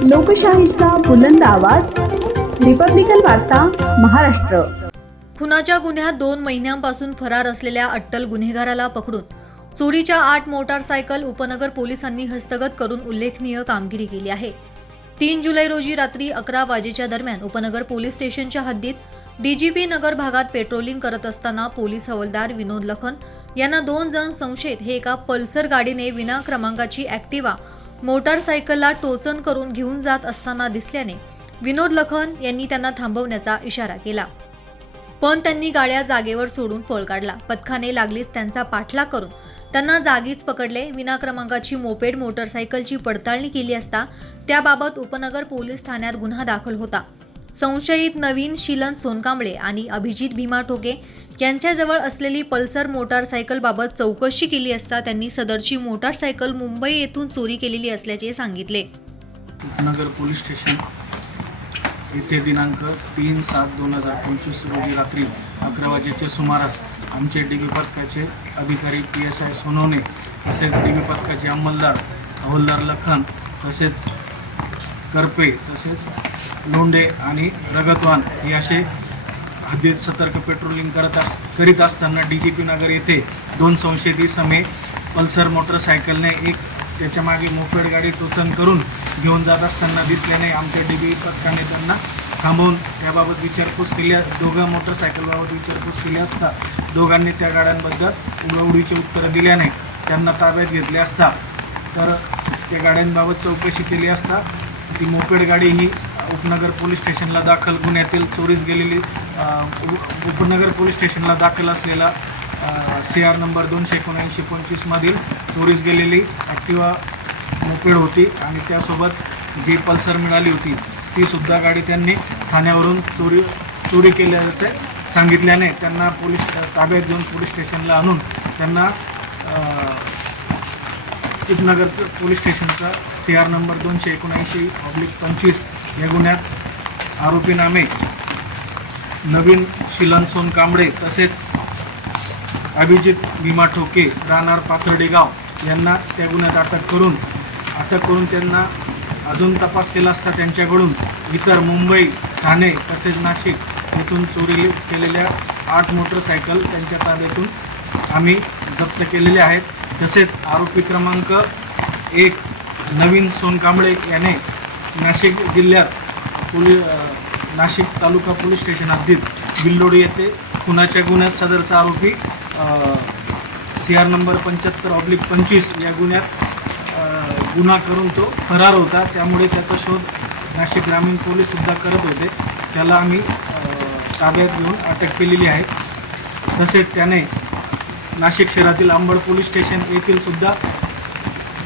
लोकशाहीचा बुलंद आवाज, रिपब्लिकन वार्ता महाराष्ट्र। खुनाच्या गुन्ह्यात 2 महिन्यांपासून फरार असलेल्या अट्टल गुन्हेगाराला पकडून चोरीच्या 8 मोटारसायकल उपनगर पोलिसांनी हस्तगत करून उल्लेखनीय कामगिरी केली आहे। 3 जुलै रोजी रात्री 11 वाजेच्या दरम्यान उपनगर पोलीस स्टेशनच्या हद्दीत डीजीपी नगर भागात पेट्रोलिंग करत असताना पोलीस हवालदार विनोद लखन यांना 2 जण संशयित हे एका पल्सर गाडीने विना क्रमांकाची ॲक्टिवा मोटारसायकलला टोचन करून घेऊन जात असताना दिसल्याने विनोद लखन यांनी त्यांना थांबवण्याचा इशारा केला, पण त्यांनी गाड्या जागेवर सोडून पळ काढला। पथकाने लागलीच त्यांचा पाठलाग करून त्यांना जागीच पकडले। विना क्रमांकाची मोपेड मोटारसायकलची पडताळणी केली असता त्याबाबत उपनगर पोलीस ठाण्यात गुन्हा दाखल होता। संशयित नवीन शिलन सोनकांबळे आणि अभिजित भीमा ठोके यांच्याजवळ असलेली पल्सर मोटारसायकल बाबत चौकशी केली असता त्यांनी सदरची मोटारसायकल मुंबई येथून चोरी केलेली असल्याचे सांगितले। उपनगर पोलीस स्टेशन येथे दिनांक 3/7/2025 रोजी रात्री 11 वाजेच्या सुमारास आमचे डीबी पथकाचे अधिकारी PSI सोनवणे तसेच डीबी पथकाचे अंमलदार हवालदार लखन तसेच करपे तसेच लोंढे आणि रगतवान हे असे हद्दीत सतर्क पेट्रोलिंग करीत असताना DGP नगर येथे 2 संशयित इसमे पल्सर मोटरसायकलने एक त्याच्या मागे मोपेड गाडी टोचन करून घेऊन जात असताना दिसल्याने आमच्या डीबी पथकाने त्यांना थांबवून त्याबाबत विचारपूस केली। दोघं मोटरसायकलबाबत विचारपूस केली असता दोघांनी त्या गाड्यांबद्दल उडीचे उत्तरं दिल्याने त्यांना ताब्यात घेतले असता तर त्या गाड्यांबाबत चौकशी केली असता ती मोपेड गाडी ही उपनगर पोलीस स्टेशनला दाखल गुन्ह्यातील चोरीस गेलेली उपनगर पोलीस स्टेशनला दाखल असलेला CR नंबर 279-25 मधील चोरीस गेलेली ॲक्टिवा मोपेड होती आणि त्यासोबत जी पल्सर मिळाली होती ती सुद्धा गाडी त्यांनी ठाण्यावरून चोरी केल्याचे सांगितल्याने त्यांना पोलीस ताब्यात घेऊन पोलीस स्टेशनला आणून त्यांना उपनगर पोलीस स्टेशनचा CR नंबर 279/25 या गुन्ह्यात आरोपी नामे नवीन शिलन सोनकांबळे तसेच अभिजित भीमा ठोके राहणार पाथर्डी गाव यांना त्या गुन्ह्यात अटक करून त्यांना अजून तपास केला असता त्यांच्याकडून इतर मुंबई, ठाणे तसेच नाशिक येथून चोरी केलेल्या 8 मोटरसायकल त्यांच्या ताब्यातून आम्ही जप्त केलेले आहेत। तसेच आरोपी क्रमांक 1 नवीन सोनकांबळे याने नाशिक जिल्ह्यात नाशिक तालुका पोलीस स्टेशन हद्दीत बिल्लोडी येथे खुनाच्या गुन्ह्यात सदरचा आरोपी CR नंबर 75/25 या गुन्ह्यात गुन्हा करून तो फरार होता। त्यामुळे त्याचा शोध नाशिक ग्रामीण पोलीस सुद्धा करत होते। त्याला आम्ही ताब्यात घेऊन अटक केलेली आहे। तसेच त्याने नाशिक शहरातील अंबड पोलीस स्टेशन येथील सुद्धा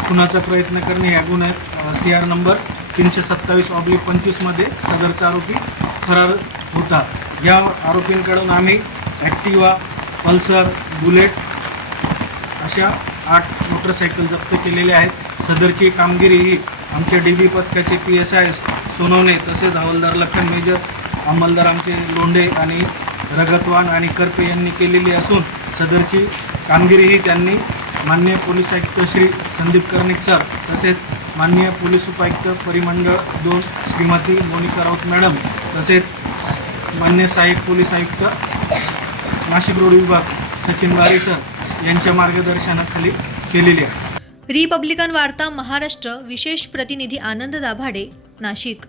खुनाचा प्रयत्न करणे या गुन्ह्यात CR नंबर 327/25 मध्ये सदरचा आरोपी फरार होता। या आरोपींकडून आम्ही ॲक्टिवा, पल्सर, बुलेट अशा 8 मोटरसायकल जप्त केलेल्या आहेत। सदरची कामगिरी ही आमच्या डीबी पथकाचे PSI सोनवणे तसेच हवालदार लखन मेजर अंमलदार आमचे लोंढे आणि रगतवान आणि करपे यांनी केलेली असून सदरची कामगिरी ही त्यांनी माननीय पोलीस आयुक्त श्री संदीप कर्णिक सर तसेच माननीय पोलीस उपायुक्त परिमंडळ 2 श्रीमती मोनिका राऊत मॅडम तसेच माननीय सहाय्यक पोलीस आयुक्त नाशिक रोड विभाग सचिन बारी सर यांच्या मार्गदर्शनाखाली केलेली आहे। रिपब्लिकन वार्ता महाराष्ट्र विशेष प्रतिनिधी आनंद Dabhade, Nashik.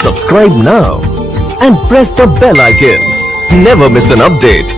Subscribe now and press the bell icon. Never miss an update.